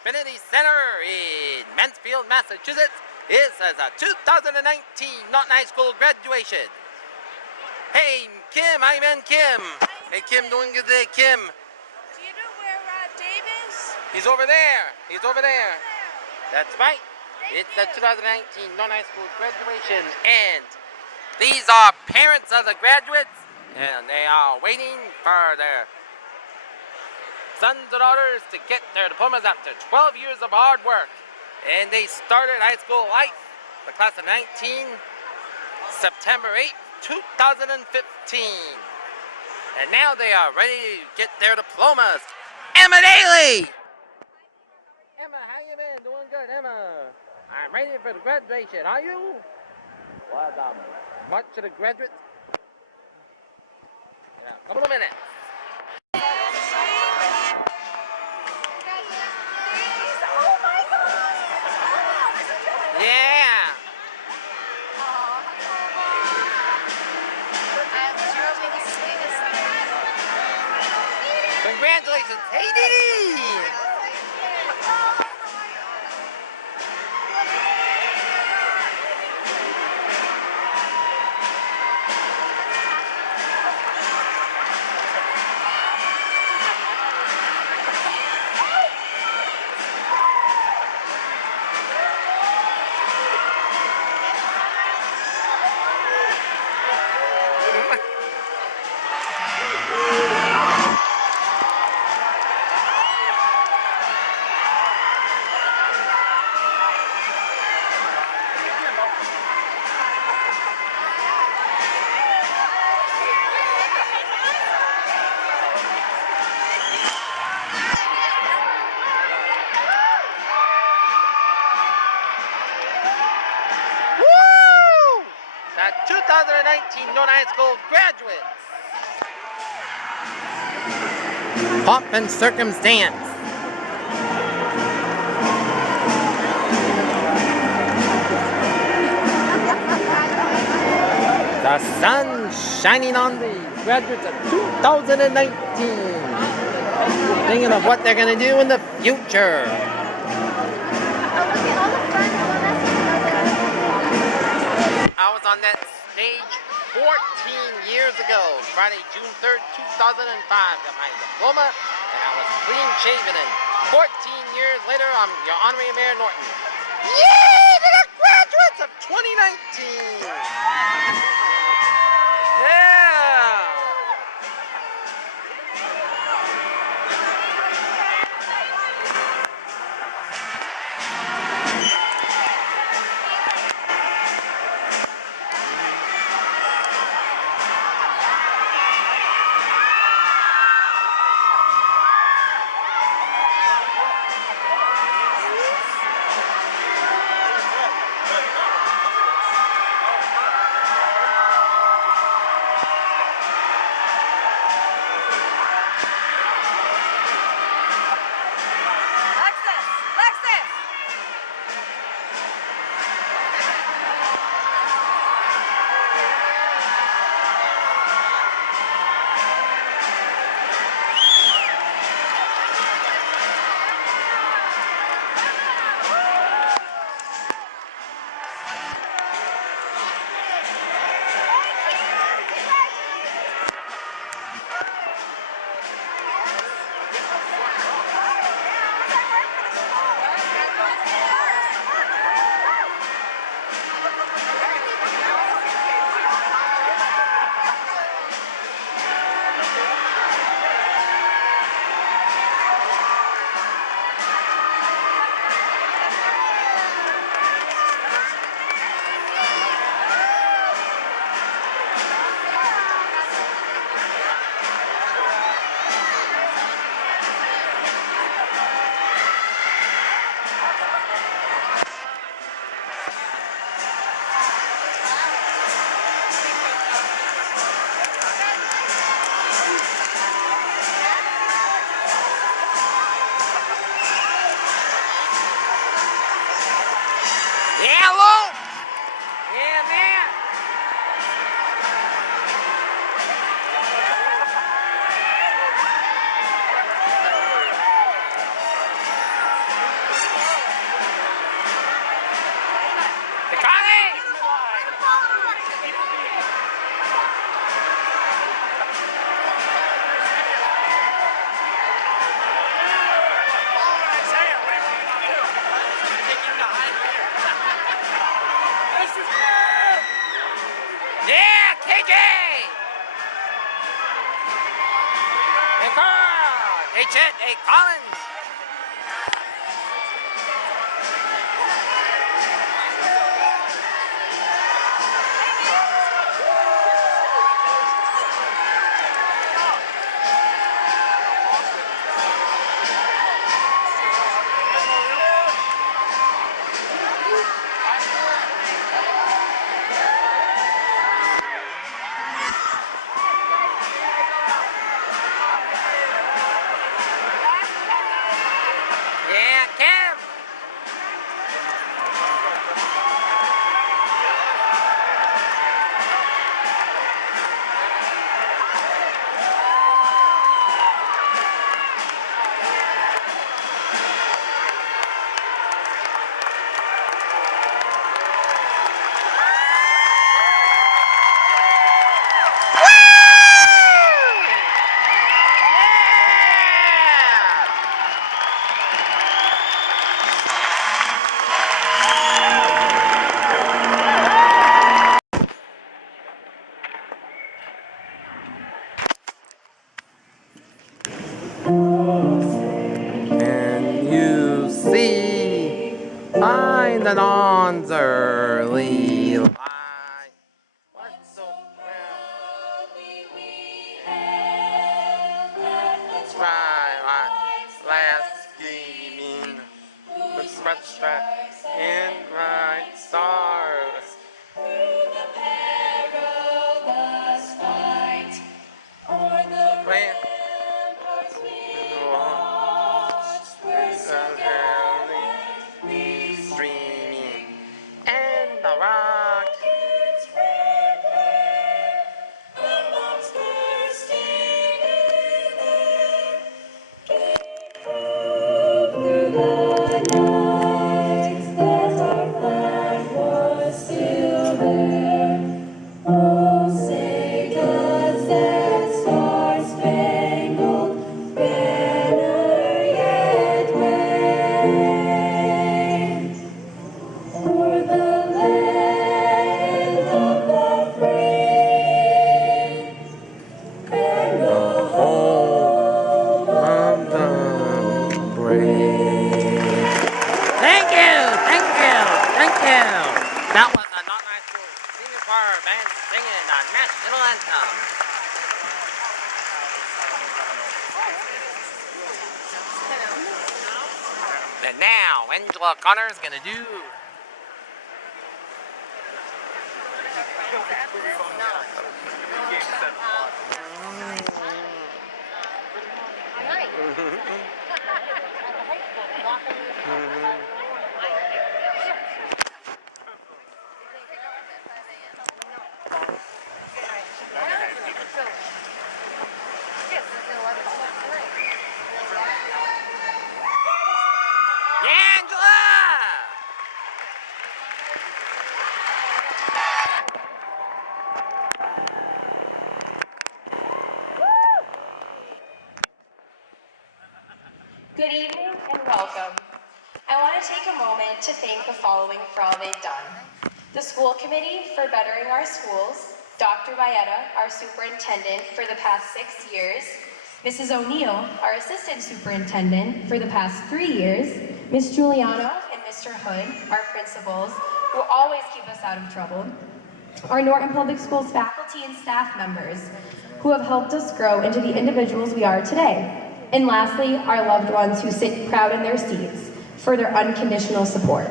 Xfinity Center in Mansfield, Massachusetts. This is a 2019 Norton High School graduation. Hey, Kim, I'm in Kim. Hey, Kim, doing good today, Kim. Do you know where Dave is? He's over there. He's over there. That's right. It's the 2019 Norton High School graduation, and these are parents of the graduates, and they are waiting for their sons and daughters to get their diplomas after 12 years of hard work. And they started high school life, the class of 19, September 8th, 2015. And now they are ready to get their diplomas. Emma Daly! Emma, how you been? Doing good, Emma. I'm ready for the graduation. Are you? Well, much of the graduates? Yeah, a couple of minutes. Yeah. Congratulations. Hey, Dee! The 2019 Norton High School graduates. Pomp and circumstance. The sun shining on the graduates of 2019. Thinking of what they're going to do in the future. I was on that stage 14 years ago, Friday, June 3rd, 2005, got my diploma, and I was clean shaven, and 14 years later, I'm your honorary Mayor Norton. Yay! To the graduates of 2019! Yeah! Yeah, KJ! Hey, Carl! Hey, Chet! Hey, Colin! Yeah, Cam! Can you see behind the dawn's early light? What's so last gleaming with such in bright stars. Plan. Streaming and the rock. That was the Norton HIgh School Senior Choir Band singing the national anthem. And now, Angela Connor's gonna do. Good evening and welcome. I want to take a moment to thank the following for all they've done. The school committee for bettering our schools, Dr. Valletta, our superintendent for the past 6 years, Mrs. O'Neill, our assistant superintendent for the past 3 years, Ms. Giuliano and Mr. Hood, our principals, who always keep us out of trouble, our Norton Public Schools faculty and staff members, who have helped us grow into the individuals we are today. And lastly, our loved ones who sit proud in their seats for their unconditional support.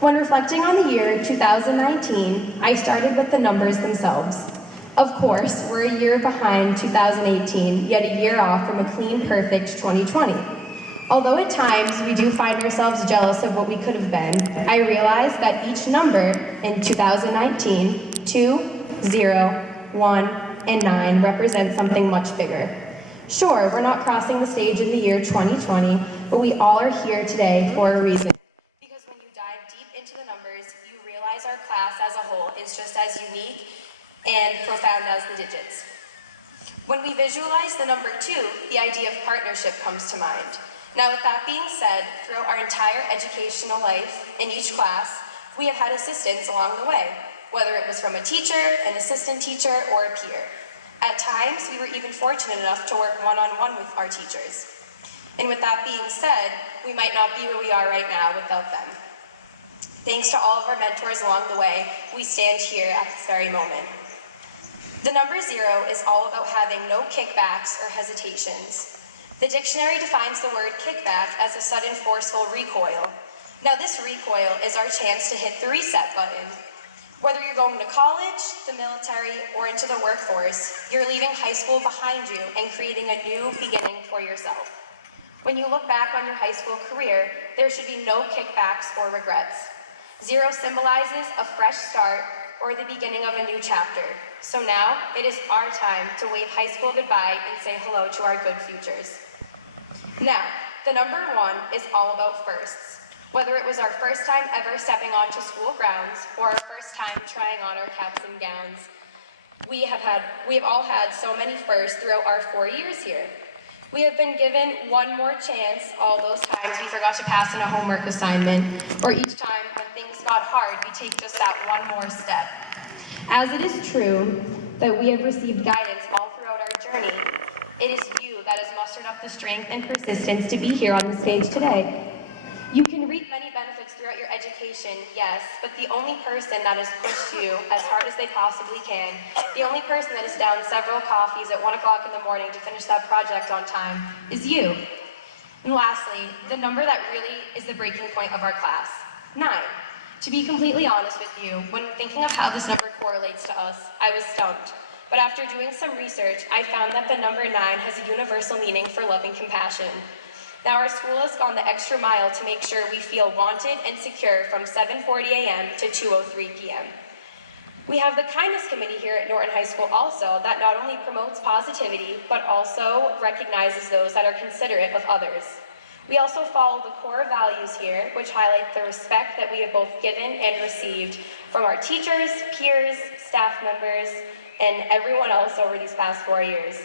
When reflecting on the year 2019, I started with the numbers themselves. Of course, we're a year behind 2018, yet a year off from a clean, perfect 2020. Although at times we do find ourselves jealous of what we could have been, I realize that each number in 2019, 2, 0, 1, and 9 represent something much bigger. Sure, we're not crossing the stage in the year 2020, but we all are here today for a reason. Because when you dive deep into the numbers, you realize our class as a whole is just as unique and profound as the digits. When we visualize the number 2, the idea of partnership comes to mind. Now, with that being said, throughout our entire educational life, in each class, we have had assistants along the way, whether it was from a teacher, an assistant teacher, or a peer. At times, we were even fortunate enough to work one-on-one with our teachers. And with that being said, we might not be where we are right now without them. Thanks to all of our mentors along the way, we stand here at this very moment. The number 0 is all about having no kickbacks or hesitations. The dictionary defines the word kickback as a sudden forceful recoil. Now this recoil is our chance to hit the reset button. Whether you're going to college, the military, or into the workforce, you're leaving high school behind you and creating a new beginning for yourself. When you look back on your high school career, there should be no kickbacks or regrets. 0 symbolizes a fresh start or the beginning of a new chapter. So now, it is our time to wave high school goodbye and say hello to our good futures. Now, the number 1 is all about firsts. Whether it was our first time ever stepping onto school grounds or our first time trying on our caps and gowns, we have all had so many firsts throughout our 4 years here. We have been given one more chance all those times we forgot to pass in a homework assignment, or each time when things got hard, we take just that one more step. As it is true that we have received guidance all throughout our journey, it is you that has mustered up the strength and persistence to be here on the stage today. You can reap many benefits throughout your education, yes, but the only person that has pushed you as hard as they possibly can, the only person that has downed several coffees at 1 o'clock in the morning to finish that project on time, is you. And lastly, the number that really is the breaking point of our class, 9. To be completely honest with you, when thinking of how this number correlates to us, I was stumped. But after doing some research, I found that the number 9 has a universal meaning for love and compassion. Now our school has gone the extra mile to make sure we feel wanted and secure from 7:40 a.m. to 2:03 p.m. We have the Kindness Committee here at Norton High School also that not only promotes positivity, but also recognizes those that are considerate of others. We also follow the core values here, which highlight the respect that we have both given and received from our teachers, peers, staff members, and everyone else over these past 4 years.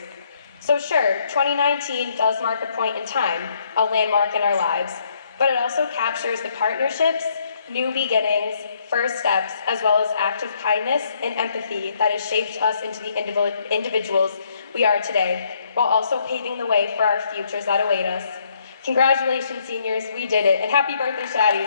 So sure, 2019 does mark a point in time, a landmark in our lives, but it also captures the partnerships, new beginnings, first steps, as well as acts of kindness and empathy that has shaped us into the individuals we are today, while also paving the way for our futures that await us. Congratulations, seniors, we did it, and happy birthday, Shaddy.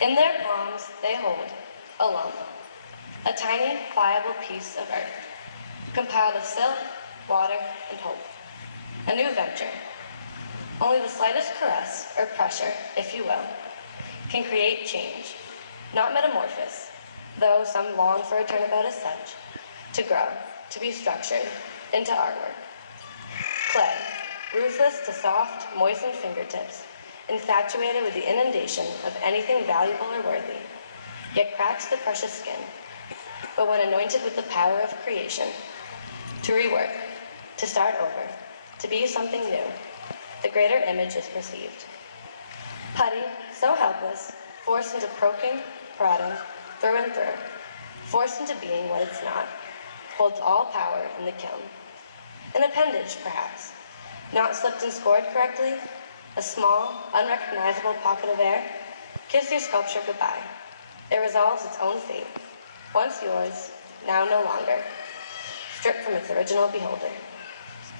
In their palms, they hold a lump, a tiny, pliable piece of earth, compiled of silk, water, and hope. A new venture. Only the slightest caress, or pressure, if you will, can create change, not metamorphosis, though some long for a turnabout as such, to grow, to be structured, into artwork. Clay, ruthless to soft, moistened fingertips, infatuated with the inundation of anything valuable or worthy, yet cracks the precious skin. But when anointed with the power of creation, to rework, to start over, to be something new, the greater image is perceived. Putty, so helpless, forced into poking, prodding, through and through, forced into being what it's not, holds all power in the kiln. An appendage, perhaps, not slipped and scored correctly, a small, unrecognizable pocket of air. Kiss your sculpture goodbye. It resolves its own fate. Once yours, now no longer. Stripped from its original beholder.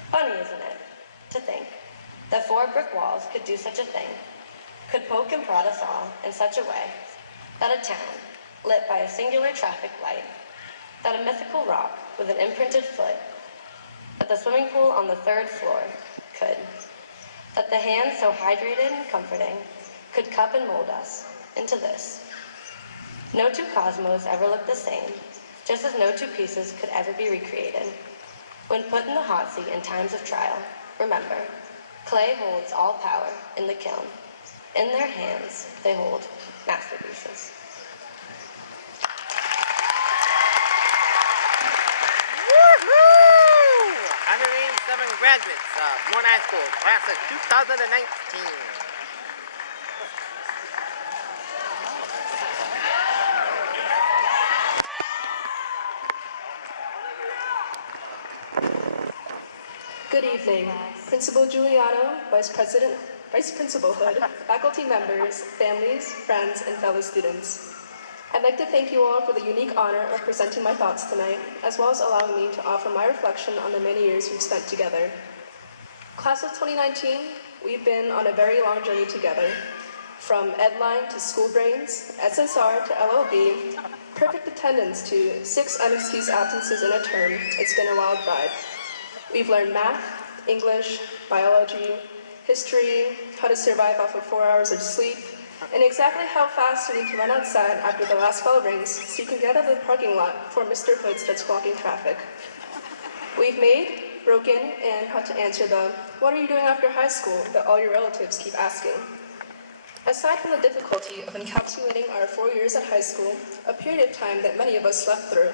Funny, isn't it, to think that 4 brick walls could do such a thing, could poke and prod us all in such a way that a town, lit by a singular traffic light, that a mythical rock with an imprinted foot, that the swimming pool on the 3rd floor could, that the hand so hydrated and comforting could cup and mold us into this. No 2 cosmos ever look the same, just as no 2 pieces could ever be recreated. When put in the hot seat in times of trial, remember, clay holds all power in the kiln. In their hands, they hold masterpieces. Woohoo! 187 graduates of Norton HIgh School, class of 2019. Good evening, Principal Giuliano, Vice Principal Hood, faculty members, families, friends, and fellow students. I'd like to thank you all for the unique honor of presenting my thoughts tonight, as well as allowing me to offer my reflection on the many years we've spent together. Class of 2019, we've been on a very long journey together. From Edline to School Brains, SSR to LLB, perfect attendance to 6 unexcused absences in a term, it's been a wild ride. We've learned math, English, biology, history, how to survive off of 4 hours of sleep, and exactly how fast you need to run outside after the last bell rings so you can get out of the parking lot before Mr. Hood starts blocking traffic. We've made, broken, and how to answer the "what are you doing after high school?" that all your relatives keep asking. Aside from the difficulty of encapsulating our 4 years at high school, a period of time that many of us slept through,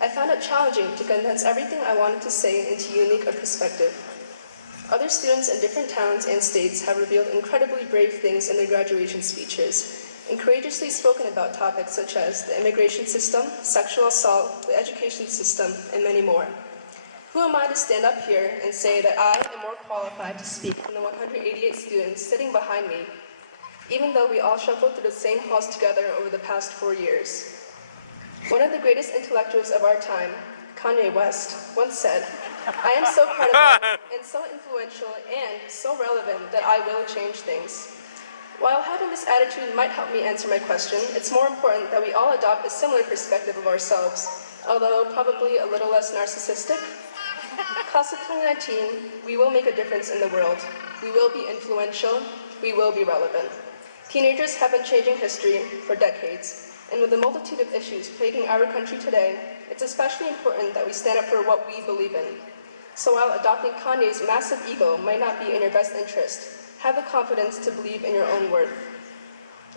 I found it challenging to condense everything I wanted to say into unique a perspective. Other students in different towns and states have revealed incredibly brave things in their graduation speeches, and courageously spoken about topics such as the immigration system, sexual assault, the education system, and many more. Who am I to stand up here and say that I am more qualified to speak than the 188 students sitting behind me, even though we all shuffled through the same halls together over the past 4 years? One of the greatest intellectuals of our time, Kanye West, once said, "I am so credible and so influential and so relevant that I will change things." While having this attitude might help me answer my question, it's more important that we all adopt a similar perspective of ourselves, although probably a little less narcissistic. Class of 2019, we will make a difference in the world. We will be influential. We will be relevant. Teenagers have been changing history for decades. And with the multitude of issues plaguing our country today, it's especially important that we stand up for what we believe in. So while adopting Kanye's massive ego might not be in your best interest, have the confidence to believe in your own worth.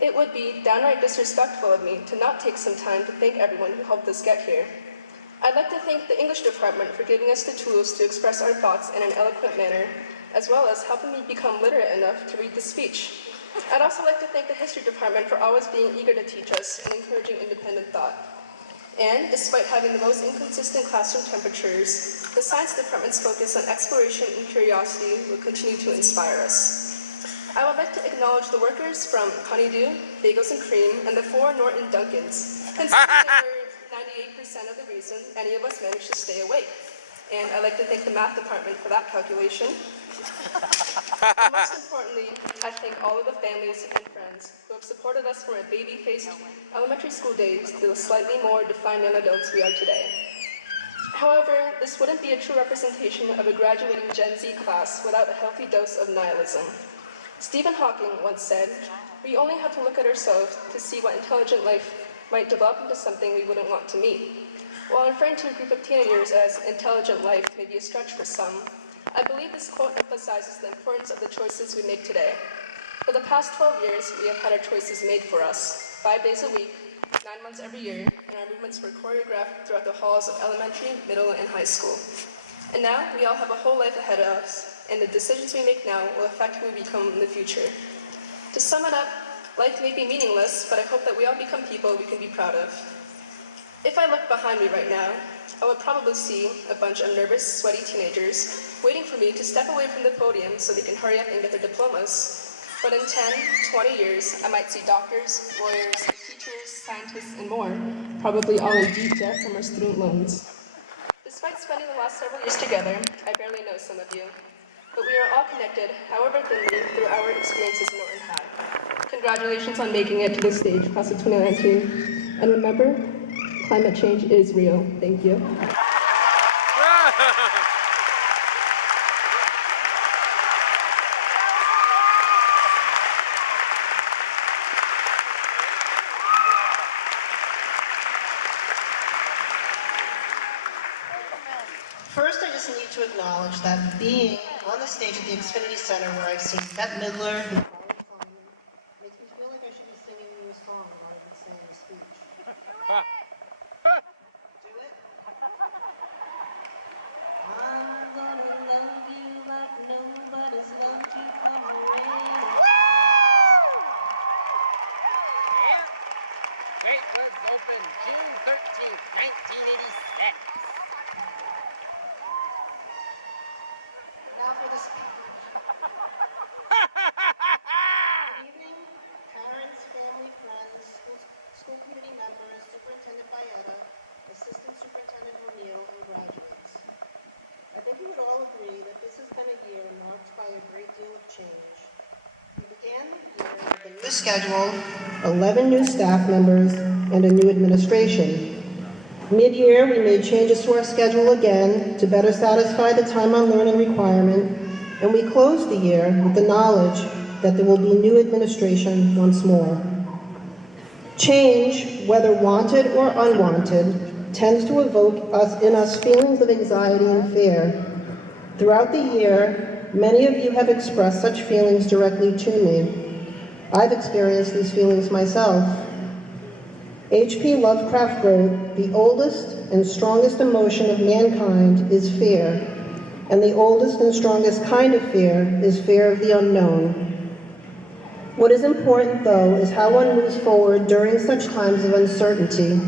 It would be downright disrespectful of me to not take some time to thank everyone who helped us get here. I'd like to thank the English department for giving us the tools to express our thoughts in an eloquent manner, as well as helping me become literate enough to read the speech. I'd also like to thank the history department for always being eager to teach us and encouraging independent thought. And despite having the most inconsistent classroom temperatures, the science department's focus on exploration and curiosity will continue to inspire us. I would like to acknowledge the workers from Honeydew, Bagels and Cream, and the 4 Norton Duncans, considering they were 98% of the reason any of us managed to stay awake. And I'd like to thank the math department for that calculation. And most importantly, I thank all of the families and friends who have supported us from our baby-faced elementary school days to the slightly more defined young adults we are today. However, this wouldn't be a true representation of a graduating Gen Z class without a healthy dose of nihilism. Stephen Hawking once said, "We only have to look at ourselves to see what intelligent life might develop into something we wouldn't want to meet." While referring to a group of teenagers as intelligent life may be a stretch for some, I believe this quote emphasizes the importance of the choices we make today. For the past 12 years, we have had our choices made for us, 5 days a week, 9 months every year, and our movements were choreographed throughout the halls of elementary, middle, and high school. And now, we all have a whole life ahead of us, and the decisions we make now will affect who we become in the future. To sum it up, life may be meaningless, but I hope that we all become people we can be proud of. If I look behind me right now, I would probably see a bunch of nervous, sweaty teenagers waiting for me to step away from the podium so they can hurry up and get their diplomas. But in 10, 20 years, I might see doctors, lawyers, teachers, scientists, and more, probably all in deep debt from our student loans. Despite spending the last several years together, I barely know some of you. But we are all connected, however thinly, through our experiences in Norton High. Congratulations on making it to this stage, class of 2019. And remember, climate change is real. Thank you. First, I just need to acknowledge that being on the stage at the Xfinity Center where I've seen Bette Midler and Carly Simon makes me feel like I should be singing you a song rather than saying a speech. Do it? I'm gonna love you like nobody's loved you from the rain. Great Woods opened June 13th, 1986. Now for the speech. Good evening, parents, family, friends, school committee members, Superintendent Bayetta, Assistant Superintendent O'Neill, and graduates. I think we would all agree that this has been a year marked by a great deal of change. We began the year with a new schedule, 11 new staff members, and a new administration. Mid-year, we made changes to our schedule again to better satisfy the time on learning requirement, and we closed the year with the knowledge that there will be new administration once more. Change, whether wanted or unwanted, tends to evoke in us feelings of anxiety and fear. Throughout the year, many of you have expressed such feelings directly to me. I've experienced these feelings myself. H.P. Lovecraft wrote, "The oldest and strongest emotion of mankind is fear, and the oldest and strongest kind of fear is fear of the unknown." What is important, though, is how one moves forward during such times of uncertainty.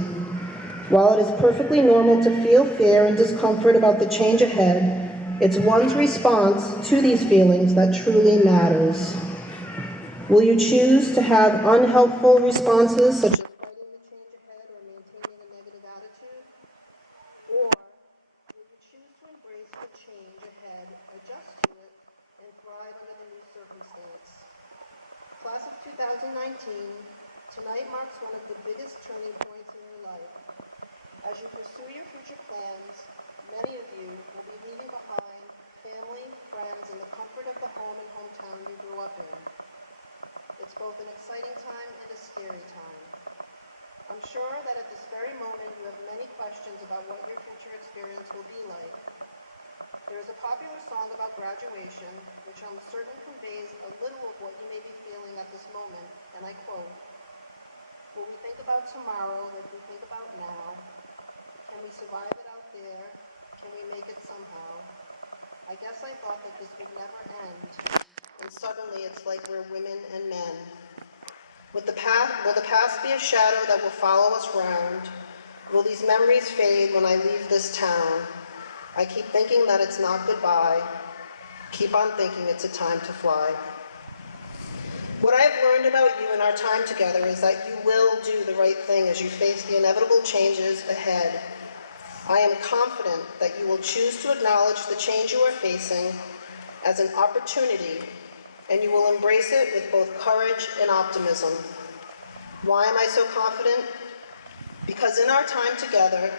While it is perfectly normal to feel fear and discomfort about the change ahead, it's one's response to these feelings that truly matters. Will you choose to have unhelpful responses such as fighting the change ahead or maintaining a negative attitude? Or will you choose to embrace the change ahead, adjust to it, and thrive under the new circumstance? Class of 2019, tonight marks one of the biggest turning points in your life. As you pursue your future plans, many of you will be leaving behind family, friends, and the comfort of the home and hometown you grew up in. It's both an exciting time and a scary time. I'm sure that at this very moment you have many questions about what your future experience will be like. There is a popular song about graduation, which I'm certain conveys a little of what you may be feeling at this moment, and I quote, "Will we think about tomorrow like we think about now? Can we survive it there. Can we make it somehow? I guess I thought that this would never end, and suddenly it's like we're women and men. Will the past be a shadow that will follow us round? Will these memories fade when I leave this town? I keep thinking that it's not goodbye. Keep on thinking it's a time to fly. What I have learned about you in our time together is that you will do the right thing as you face the inevitable changes ahead. I am confident that you will choose to acknowledge the change you are facing as an opportunity, and you will embrace it with both courage and optimism. Why am I so confident? Because in our time together,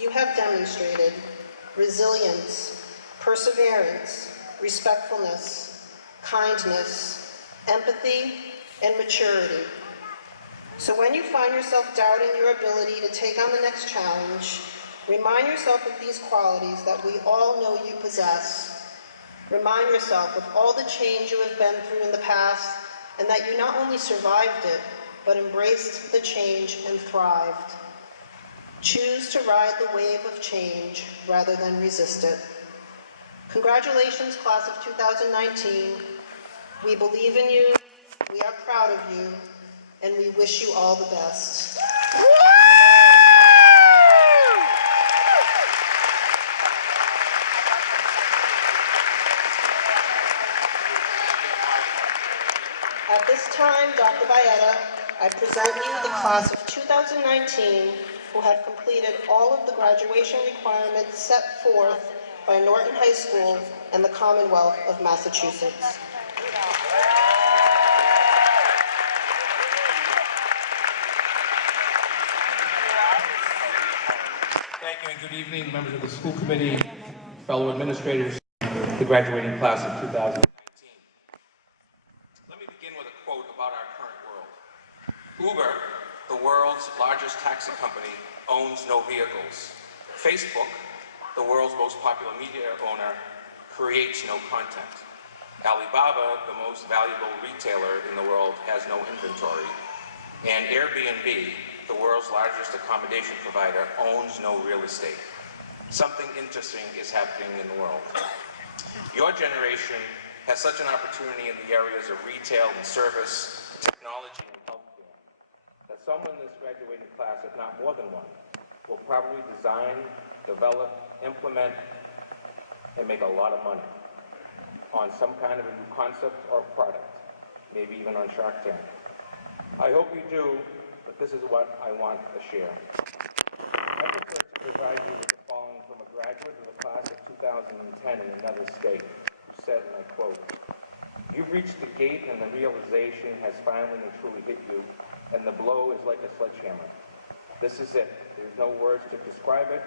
you have demonstrated resilience, perseverance, respectfulness, kindness, empathy, and maturity. So when you find yourself doubting your ability to take on the next challenge, remind yourself of these qualities that we all know you possess. Remind yourself of all the change you have been through in the past, and that you not only survived it, but embraced the change and thrived. Choose to ride the wave of change rather than resist it. Congratulations, class of 2019. We believe in you, we are proud of you, and we wish you all the best. At this time, Dr. Baeta, I present you the class of 2019 who have completed all of the graduation requirements set forth by Norton HIgh School and the Commonwealth of Massachusetts. Thank you and good evening, members of the school committee, fellow administrators, the graduating class of 2019. Let me begin with a quote about our current world. Uber, the world's largest taxi company, owns no vehicles. Facebook, the world's most popular media owner, creates no content. Alibaba, the most valuable retailer in the world, has no inventory. And Airbnb, the world's largest accommodation provider, owns no real estate. Something interesting is happening in the world. Your generation has such an opportunity in the areas of retail and service, technology and healthcare, that someone in this graduating class, if not more than one, will probably design, develop, implement, and make a lot of money on some kind of a new concept or product, maybe even on Shark Tank. I hope you do, but this is what I want to share. I prefer to provide you with the following from a graduate of the class of 2010 in another state, who said, and I quote, "You've reached the gate and the realization has finally and truly hit you, and the blow is like a sledgehammer. This is it. There's no words to describe it.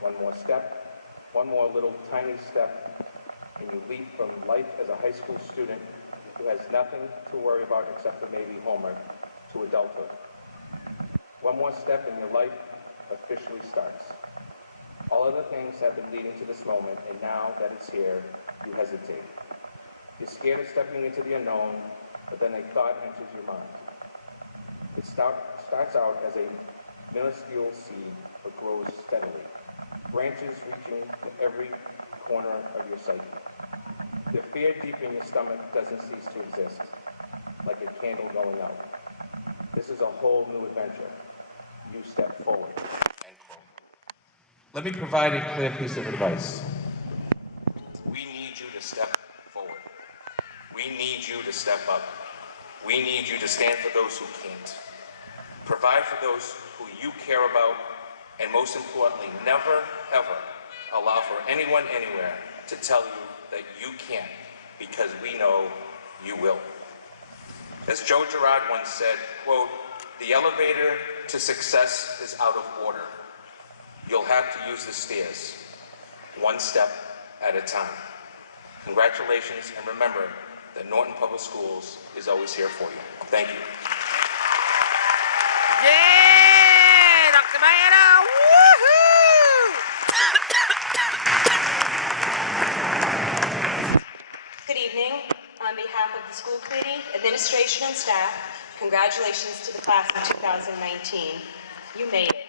One more step, one more little tiny step, and you leap from life as a high school student who has nothing to worry about except for maybe homework to adulthood. One more step and your life officially starts. All other things have been leading to this moment, and now that it's here, you hesitate. You're scared of stepping into the unknown, but then a thought enters your mind. It starts out as a minuscule seed, but grows steadily, branches reaching to every corner of your psyche. The fear deep in your stomach doesn't cease to exist, like a candle going out. This is a whole new adventure. You step forward." End quote. Let me provide a clear piece of advice. We need you to step forward. We need you to step up. We need you to stand for those who can't. Provide for those who you care about, and most importantly, never, ever allow for anyone anywhere to tell you that you can't, because we know you will. As Joe Girard once said, quote, "The elevator to success is out of order. You'll have to use the stairs, one step at a time." Congratulations, and remember that Norton Public Schools is always here for you. Thank you. Yeah, Dr. Baeta, woohoo! Good evening. On behalf of the school committee, administration, and staff, congratulations to the class of 2019. You made it.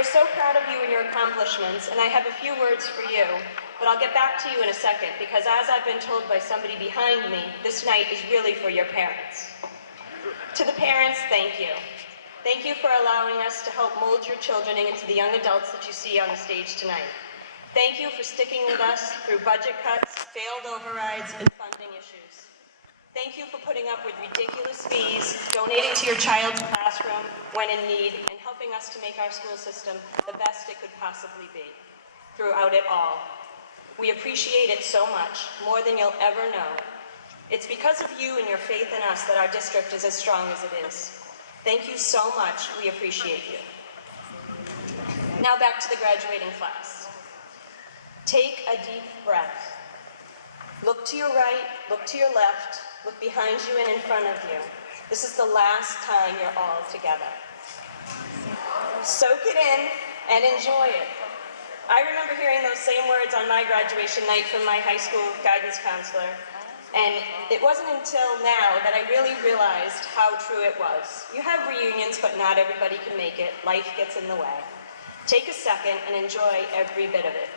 are so proud of you and your accomplishments, and I have a few words for you, but I'll get back to you in a second, because as I've been told by somebody behind me, this night is really for your parents. To the parents, thank you. Thank you for allowing us to help mold your children into the young adults that you see on the stage tonight. Thank you for sticking with us through budget cuts, failed overrides, and funding issues. Thank you for putting up with ridiculous fees, donating to your child's classroom when in need, and helping us to make our school system the best it could possibly be throughout it all. We appreciate it so much, more than you'll ever know. It's because of you and your faith in us that our district is as strong as it is. Thank you so much. We appreciate you. Now back to the graduating class. Take a deep breath. Look to your right, look to your left, look behind you and in front of you. This is the last time you're all together. Soak it in and enjoy it. I remember hearing those same words on my graduation night from my high school guidance counselor, and it wasn't until now that I really realized how true it was. You have reunions, but not everybody can make it. Life gets in the way. Take a second and enjoy every bit of it.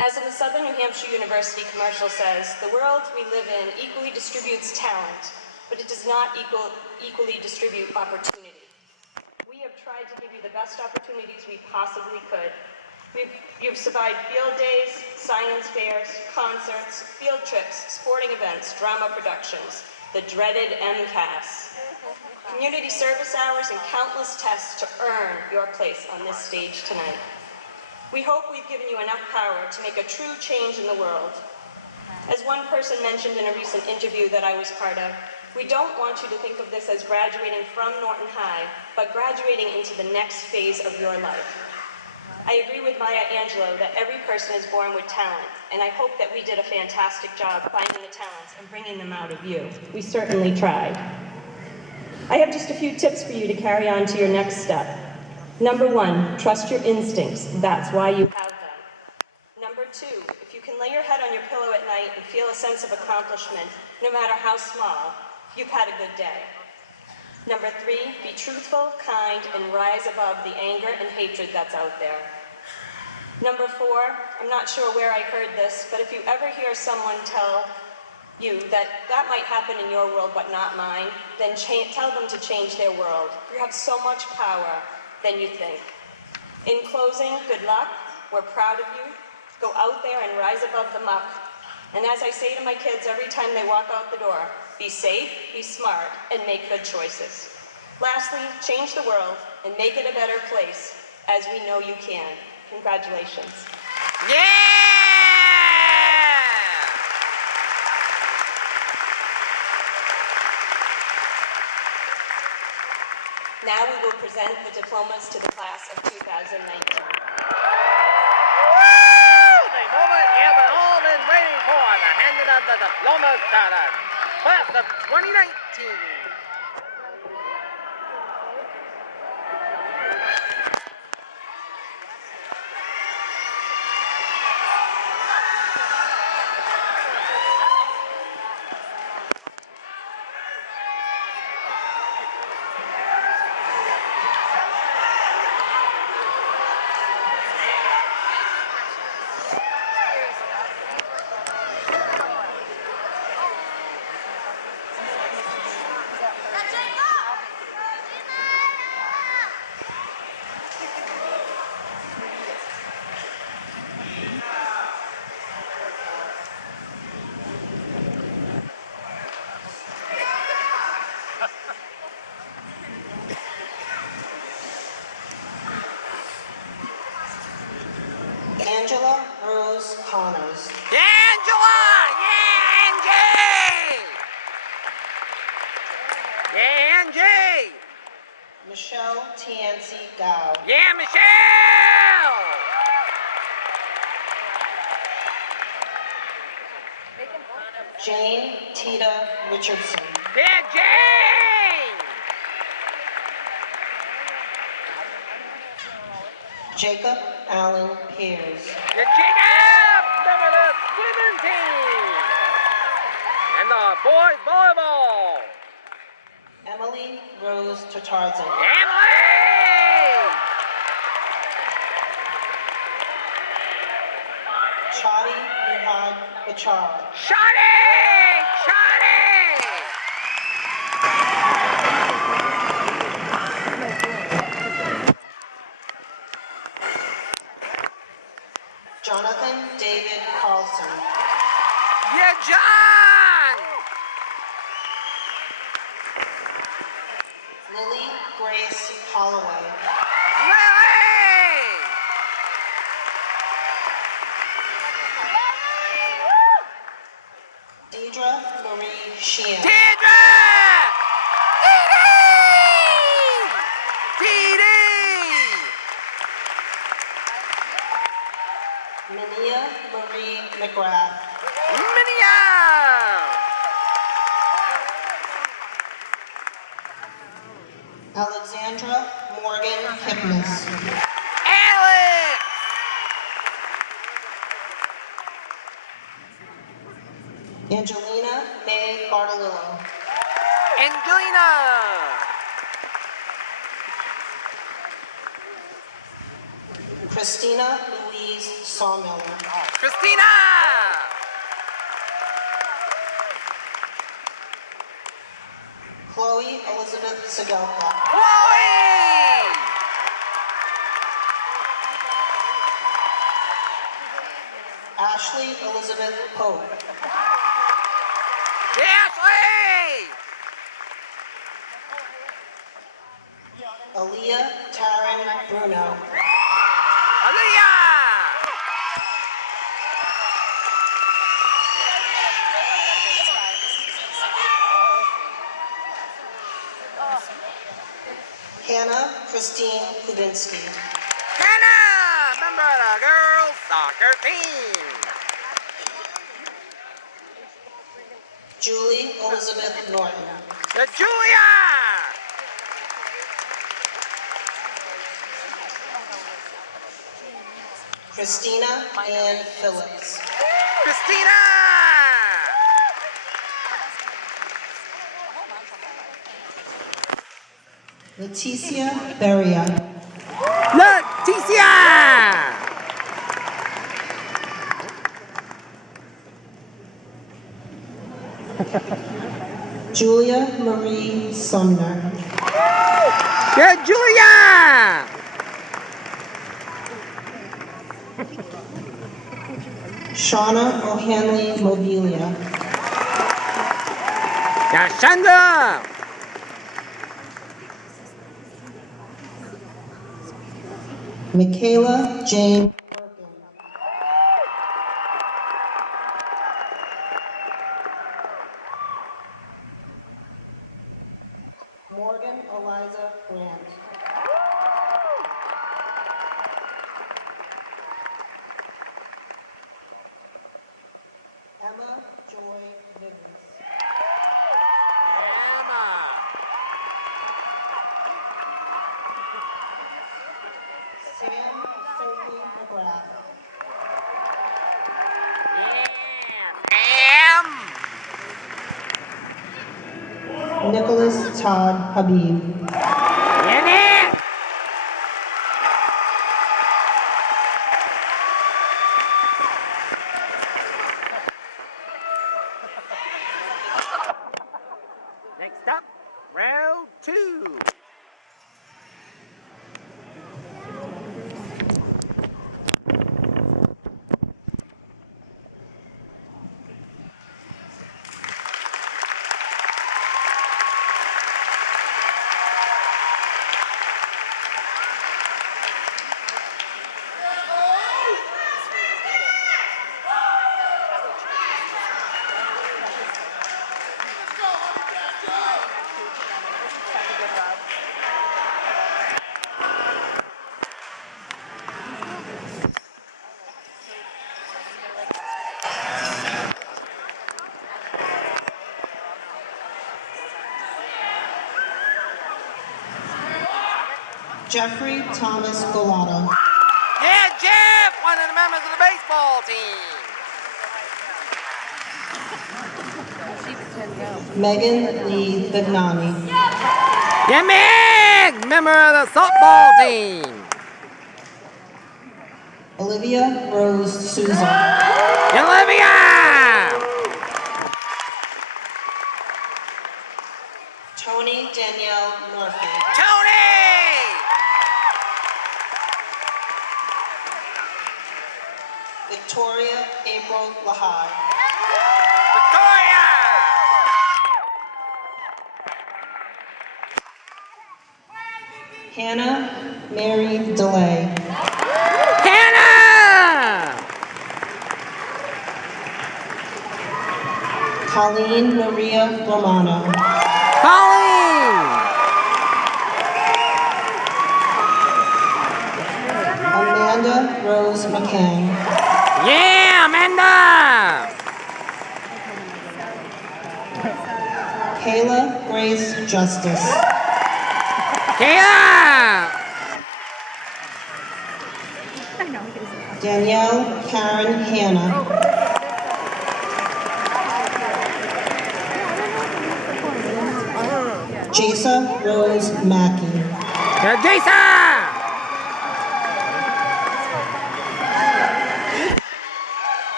As in the Southern New Hampshire University commercial says, the world we live in equally distributes talent, but it does not equally distribute opportunity. We have tried to give you the best opportunities we possibly could. You've survived field days, science fairs, concerts, field trips, sporting events, drama productions, the dreaded MCAS, community service hours, and countless tests to earn your place on this stage tonight. We hope we've given you enough power to make a true change in the world. As one person mentioned in a recent interview that I was part of, we don't want you to think of this as graduating from Norton High, but graduating into the next phase of your life. I agree with Maya Angelou that every person is born with talent, and I hope that we did a fantastic job finding the talents and bringing them out of you. We certainly tried. I have just a few tips for you to carry on to your next step. Number 1, trust your instincts. That's why you have them. Number 2, if you can lay your head on your pillow at night and feel a sense of accomplishment, no matter how small, you've had a good day. Number 3, be truthful, kind, and rise above the anger and hatred that's out there. Number 4, I'm not sure where I heard this, but if you ever hear someone tell you that might happen in your world but not mine, then tell them to change their world. You have so much power than you think. In closing, good luck. We're proud of you. Go out there and rise above the muck. And as I say to my kids every time they walk out the door, be safe, be smart, and make good choices. Lastly, change the world and make it a better place, as we know you can. Congratulations. Yeah! Now we will present the diplomas to the class of 2019. Woo! The moment you have all been waiting for, the handing of the diplomas to the class of 2019. Angela Rose Connors. Angela! Yeah, Angie! Yeah, Angie! Michelle Tianci Gao. Yeah, Michelle! Jane Tita Richardson. Yeah, Jane! Jacob Allen Pears. Yeah, Jacob! Member of the swimming team! And the boys volleyball! Emily Rose Tatarzen. Emily! Jonathan David Carlson. Yeah, John! Lily Grace Holloway. Lily! Deidre Marie Sheehan. Deidre! Dee Minia Marie McGrath. Minia! Alexandra Morgan Kipnis. Alex! Angelina May Bartolillo. Angelina! Christina Louise Sawmiller. Christina! Chloe Elizabeth Segelka. Chloe! Ashley Elizabeth Pope. Ashley! Aaliyah Taryn Bruno. Aaliyah! Hannah Christine Kudinsky. Hannah! Member of the girls soccer team. Julie Elizabeth Norton. The Julia! Christina Ann Phillips. Christina! Leticia Beria. Leticia! Julia Marie Sumner. Good Julia! Shauna O'Hanley Mobilia. Yashanda! Michaela Jane Morgan Eliza Grant. Emma Joy Wiggins. Emma! Sam Sophie McGrath. Nicholas Todd Habib. Next up, round 2. Jeffrey Thomas Golata. Yeah, Jeff, one of the members of the baseball team. Megan Lee Vignani. Yeah, Meg, member of the softball team. Olivia Rose Souza. Olivia! Tony Danielle Murphy. Tony! Victoria April Lahai. Victoria! Hannah Mary DeLay. Hannah! Colleen Maria Romano. Colleen! Amanda Rose McCann. Yeah, Amanda! Kayla Grace Justice. Kayla! Danielle Karen Hanna. Jasa Rose Mackey. Jason!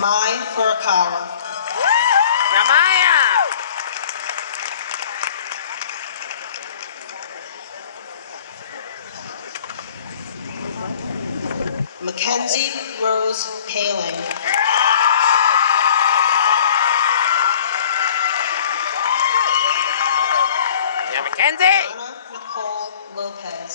Mai Furukawa. Ramaya! Mackenzie Rose Paling. Yeah, Mackenzie! Anna Nicole Lopez.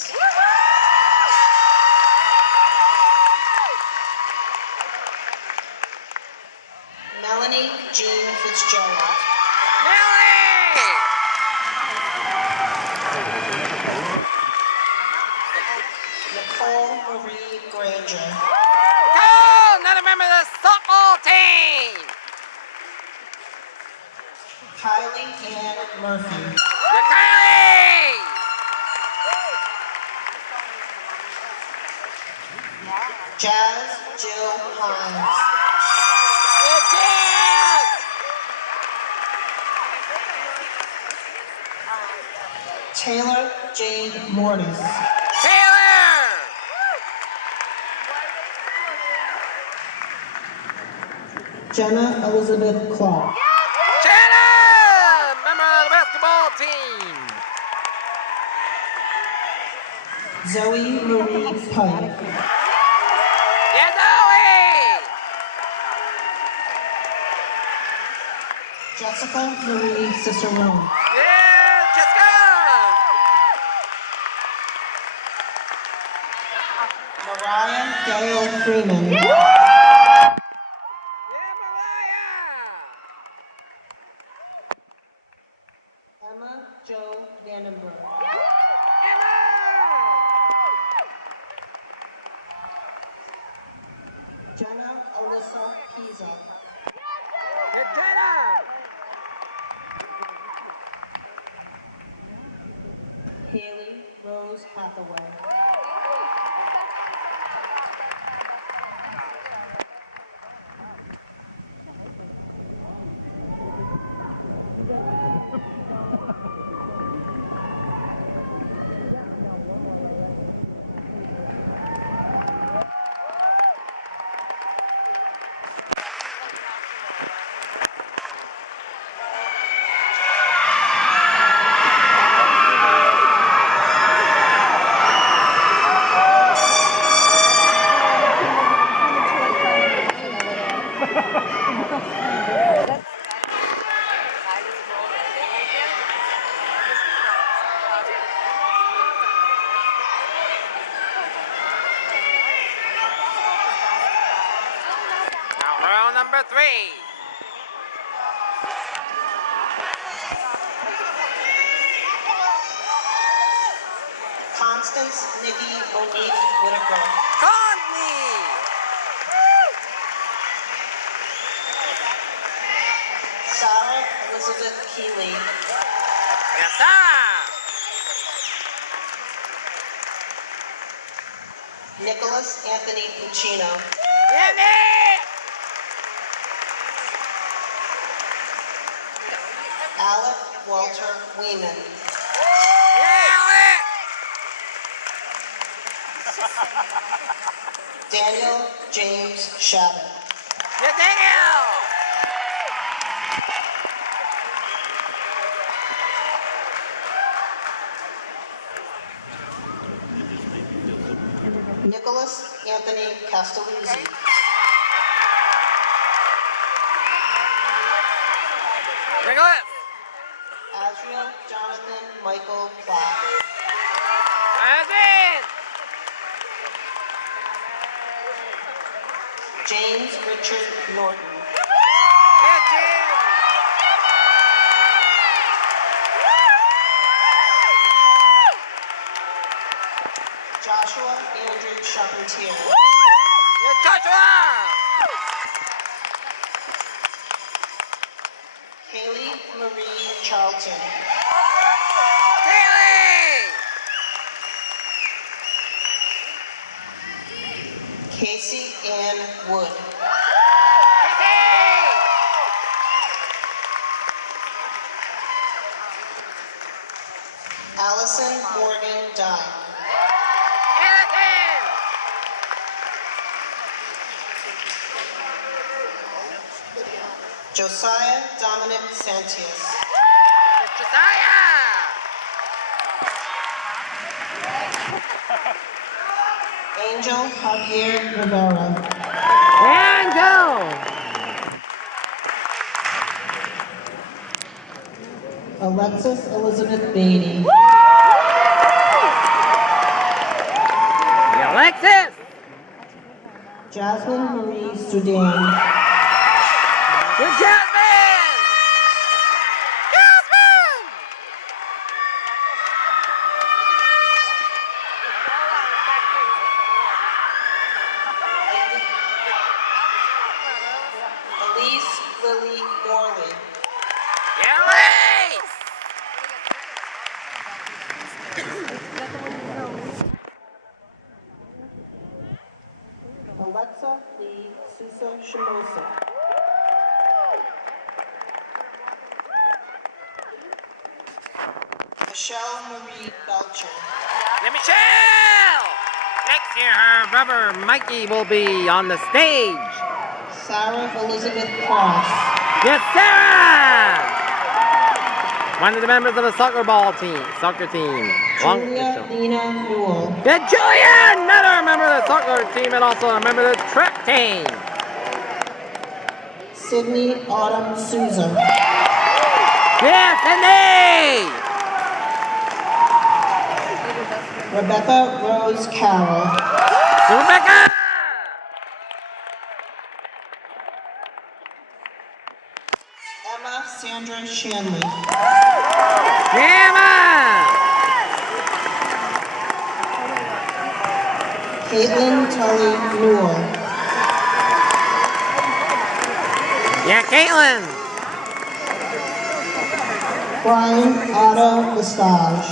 Melanie Jean Fitzgerald. Melanie! Nicole Marie Granger. Oh, another member of the softball team! Kylie Ann Murphy. Yeah, Kylie! Jazz Jill Hines. Yeah, Jan! Taylor Jade Mortis. Taylor! Jenna Elizabeth Clark. Shannon! Member of the basketball team! Zoe Marie Pike. Yeah, Zoe! Jessica Marie Cicerone. Yeah, Jessica! Mariah Gail Freeman. Yeah, Mariah! Emma Jo Vandenberg. Emma! Jenna Alyssa Pisa. Yeah, Jenna! Haley Rose Hathaway. Now row number 3. Constance Nikki Monique Whitaker. Conley! Sarah Elizabeth Keeley. Yes, sir! Nicholas Anthony Puccino. Yeah, Nick! Alec Walter Weeman. Yeah, Alec! Daniel James Shabbat. Yeah, Daniel! Nicholas Anthony Castelluzzi. Nicholas! Azriel Jonathan Michael Platt. Azin! James Richard Norton. Yeah, Jim! Joshua Andrew Charpentier. Yeah, Joshua! Haley Marie Charlton. Haley! Casey Ann Wood. Allison Morgan Dye. Allison! Josiah Dominic Santius. Josiah! Angel Javier Rivera. Angel! Alexis Elizabeth Beatty. Alexis! Jasmine Marie Sudan. Good Jasmine! Jasmine! Elise Lily Morley. Elise! Alexa Lee Sousa Shimosa. Michelle Marie Belcher. Yeah, Michelle! Next year, her brother Mikey will be on the stage. Sarah Elizabeth Cross. Yes, Sarah! One of the members of the soccer team. Julia Nina Newell. Yeah, Julia! Another member of the soccer team and also a member of the track team. Sydney Autumn Souza. Yes, Cindy! Rebecca Rose Carroll. Rebecca! Emma Sandra Shanley. Emma! Caitlin Tully Newell. Yeah, Caitlin! Brian Otto Lestage.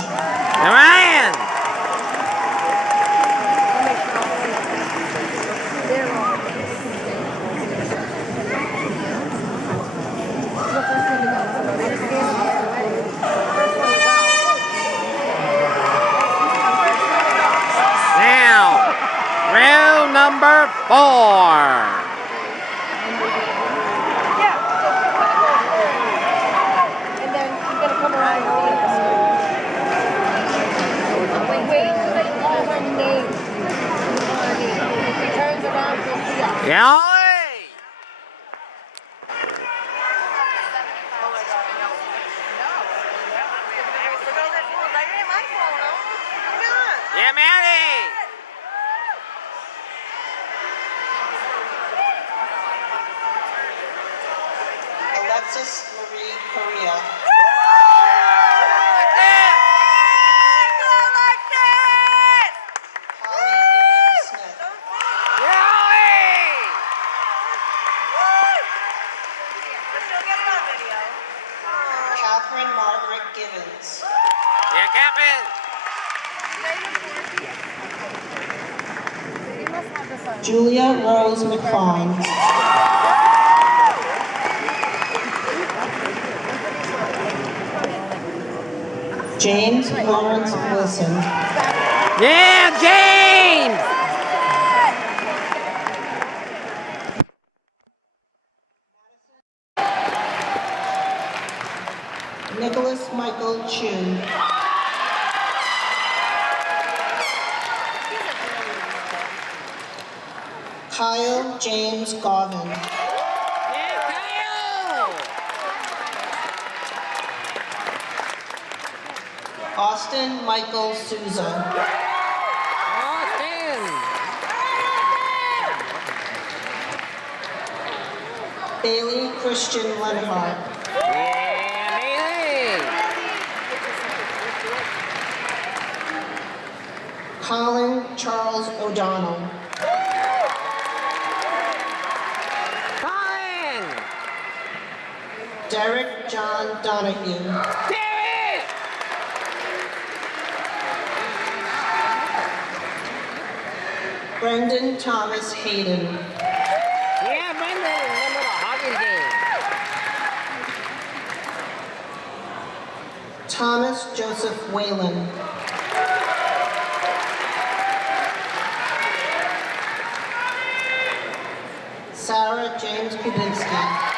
And Ryan! Now, round number 4. And then he's gonna come around and wait till they call her name. He turns around to see us. Yeah. Yeah, Maddie! Alexis Marie Correa. Holly Ann Smith. Catherine Margaret Givens. Yeah, Captain! Julia Rose McFawn. James Lawrence Wilson. Yeah, James! Nicholas Michael Chu. Kyle James Garvin. Austin Michael Souza. Bailey Christian Lenhart. Colin Charles O'Donnell. Derek John Donahue. Brendan Thomas Hayden. Yeah, Brendan, remember the hockey game. Thomas Joseph Whalen. Sarah James Kubinski.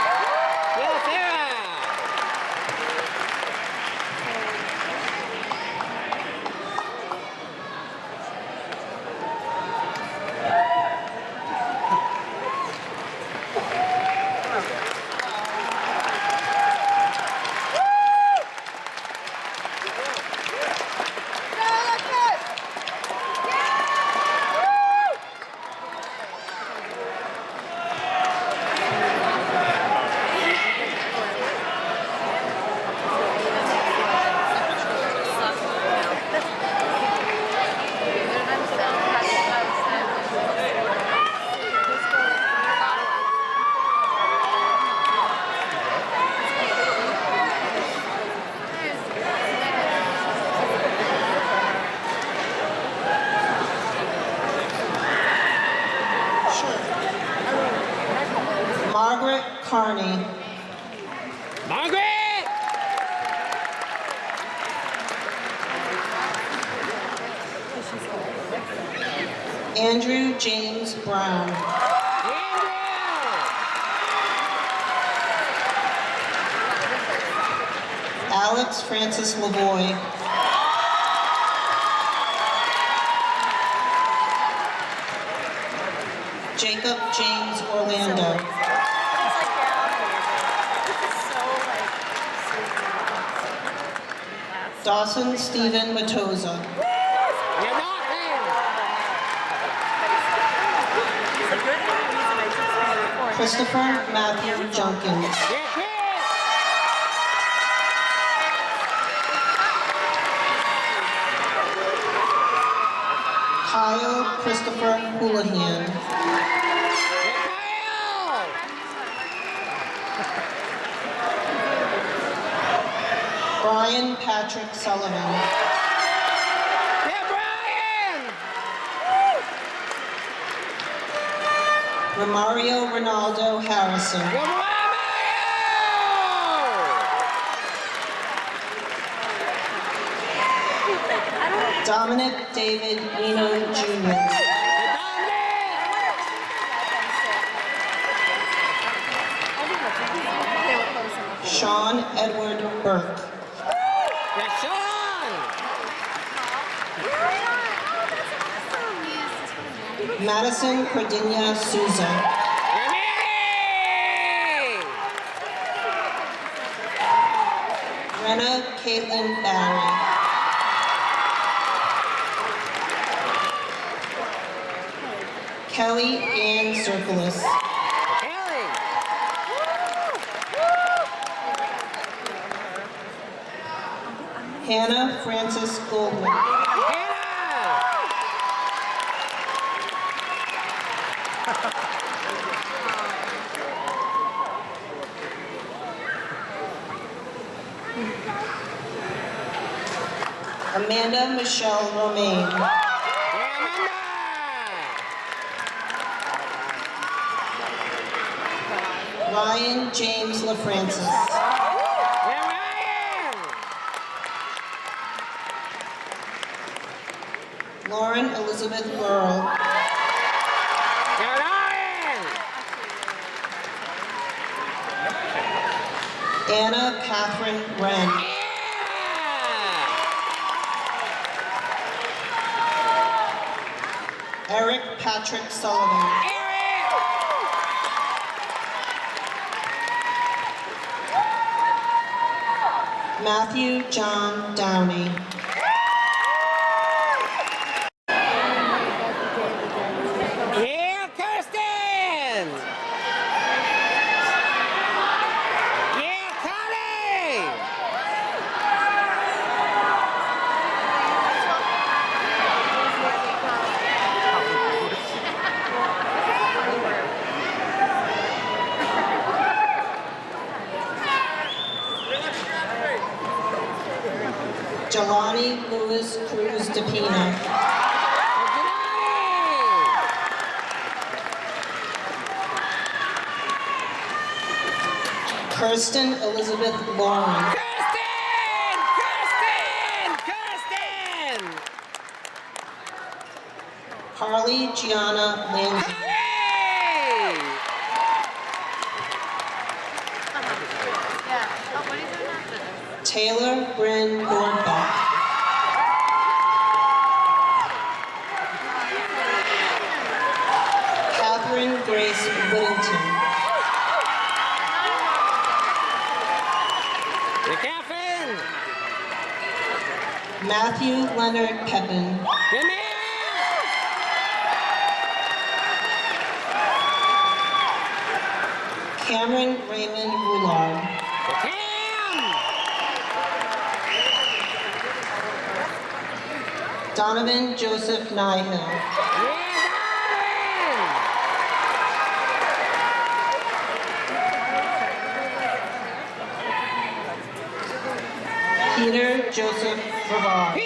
Margaret Carney. Margaret! Andrew James Brown. Alex Francis Lavoie. Jacob James Orlando. Dawson Stephen Matoza. You're not there. Christopher Matthew Junkins. Kyle Christopher Houlihan. Brian Patrick Sullivan. Romario Ronaldo Harrison. Dominic David Eno Jr. Sean Edward Burke. Madison Cordinia Souza. Brenna Caitlin Barry. Kelly Ann Zirkulis. Hannah Frances Goldman. Amanda Michelle Romaine. Ryan James LaFrancis. Lauren Elizabeth Burrell. Anna Catherine Wren. Eric Patrick Sullivan. Matthew John Downey. Yeah, Kirsten! Yeah, Connie! Jelani Lewis Cruz DePina. Kirsten Elizabeth Lauren. Kirsten! Kirsten! Kirsten! Carly Gianna Lindsay. Taylor Bryn Nordbeck. Catherine Grace Whittington. Catherine! Matthew Leonard Pepin. Come here! Cameron Raymond Roulard. Donovan Joseph Nyhill. Peter Joseph Brevard.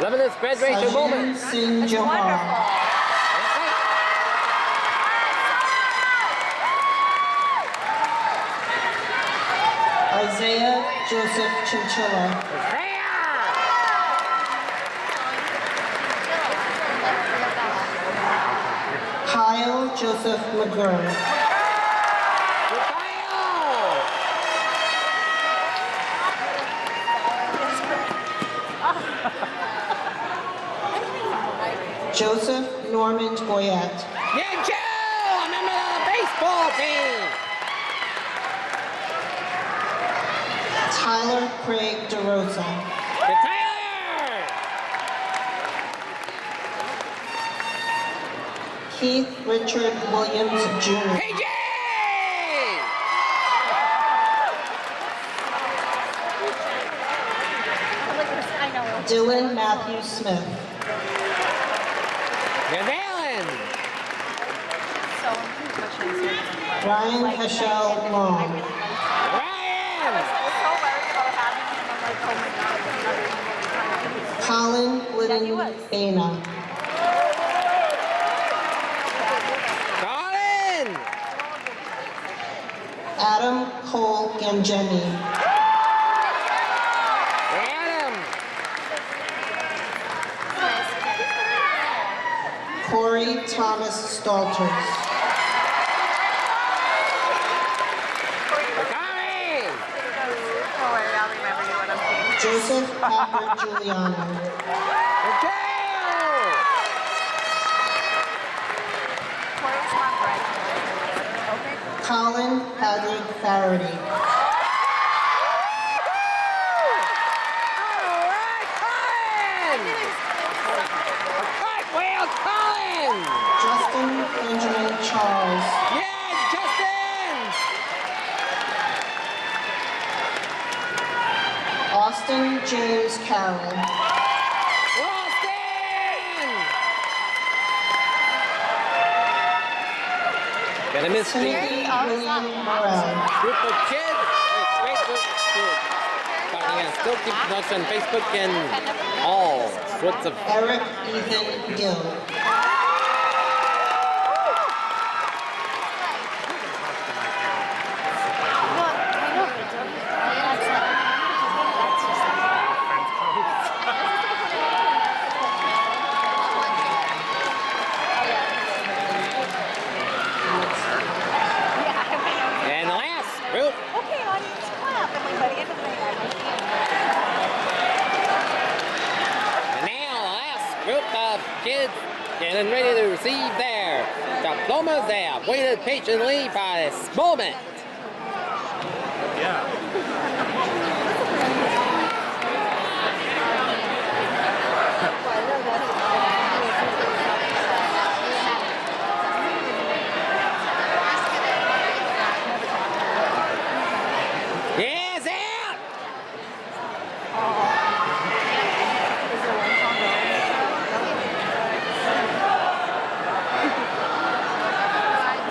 Loving this graduation moment. Singh Johar. Isaiah Joseph Chinchilla. Kyle Joseph McGurr. Joseph Norman Boyette. Yeah, Joe! A member of the baseball team! Tyler Craig DeRosa. Tyler! Keith Richard Williams Jr. KJ! Dylan Matthew Smith. Alan! Ryan Heschel Long. Ryan! Colin Glidden Bana. Colin! Adam Cole Gangemi. Adam! Corey Thomas Stalters. Joseph Packer Giuliano. Colin Patrick Faraday. Justin Benjamin Charles. Yeah, Justin! Austin James Carroll. Austin! Gotta miss Timothy William Morrell. group of kids. Facebook kids. Still keep in touch on Facebook and all sorts of. Eric Ethan Gill. group of kids getting ready to receive their diplomas. They have waited patiently for this moment. Yeah. Yes, out!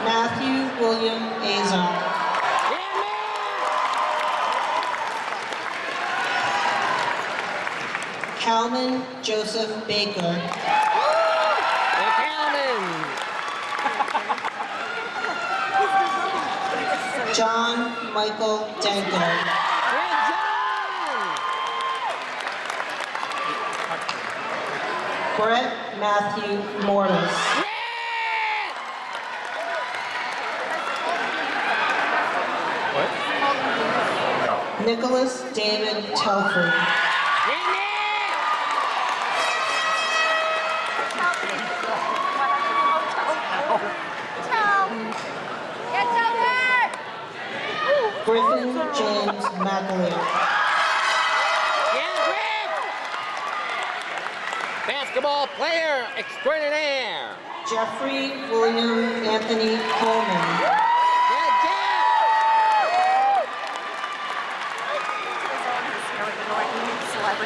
Matthew William Azar. Calvin Joseph Baker. John Michael Denker. Brett Matthew Mortis. Nicholas David Telford. Griffin James McAleer. Basketball player extraordinaire. Jeffrey William Anthony Coleman.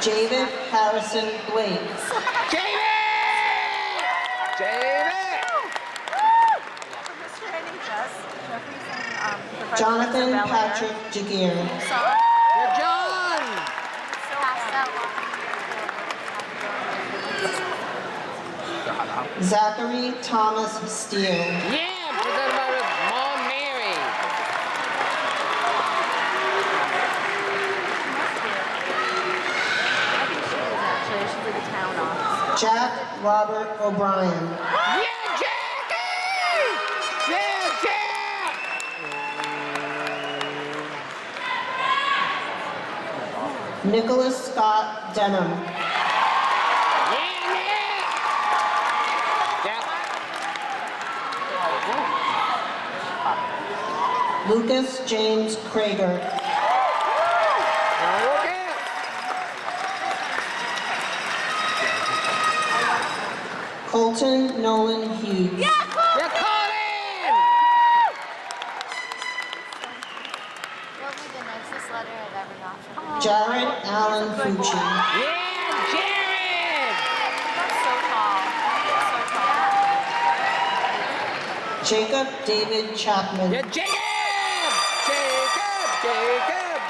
David Harrison Blake. Jonathan Patrick Jagir. Zachary Thomas Steele. Yeah, presented by his mom, Mary. Jack Robert O'Brien. Yeah, Jackie! Yeah, Jack! Nicholas Scott Denham. Lucas James Krager. Colton Nolan Hughes. Jared Allen Fucci. Yeah, Jared! Jacob David Chapman. Yeah, Jacob! Jacob!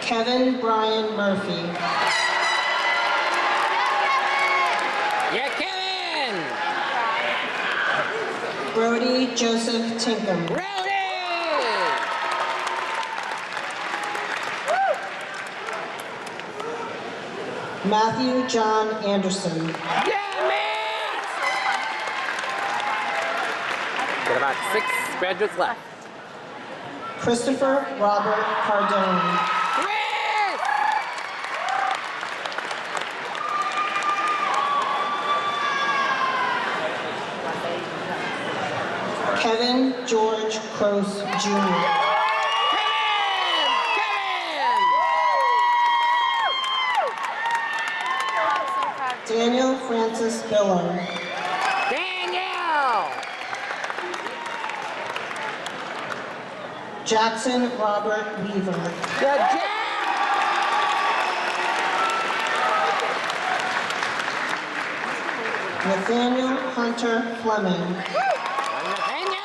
Kevin Brian Murphy. Yeah, Kevin! Brody Joseph Tinkham. Rowdy! Matthew John Anderson. Yeah, man! Got about 6 graduates left. Christopher Robert Cardone. Kevin George Croce Jr. Daniel Francis Biller. Daniel! Jackson Robert Weaver. Good job! Nathaniel Hunter Fleming. Nathaniel!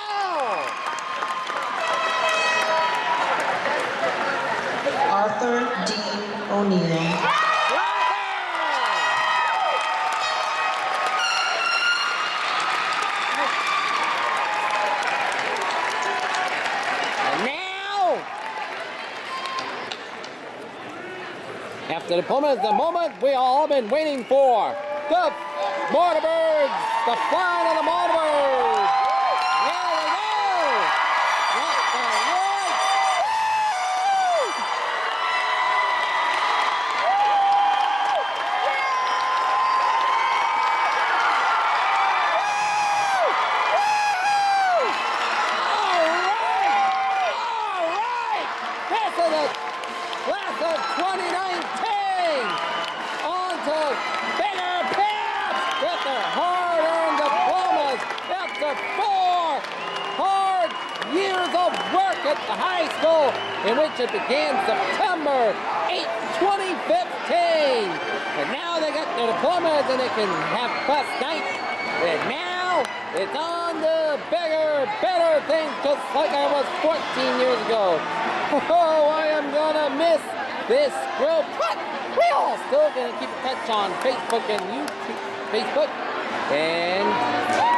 Arthur D. O'Neill. After the diploma is the moment we all been waiting for. The Mortibirds! The flying of the Mortibirds! There we go! Left and right! to bigger pants with their hard-earned diplomas after 4 hard years of work at the high school, in which it began September 8, 2015. And now they got their diplomas and they can have bus night. And now it's on to bigger, better things, just like I was 14 years ago. Oh, I am gonna miss this group, but we all still gonna keep in touch on Facebook and YouTube. Facebook and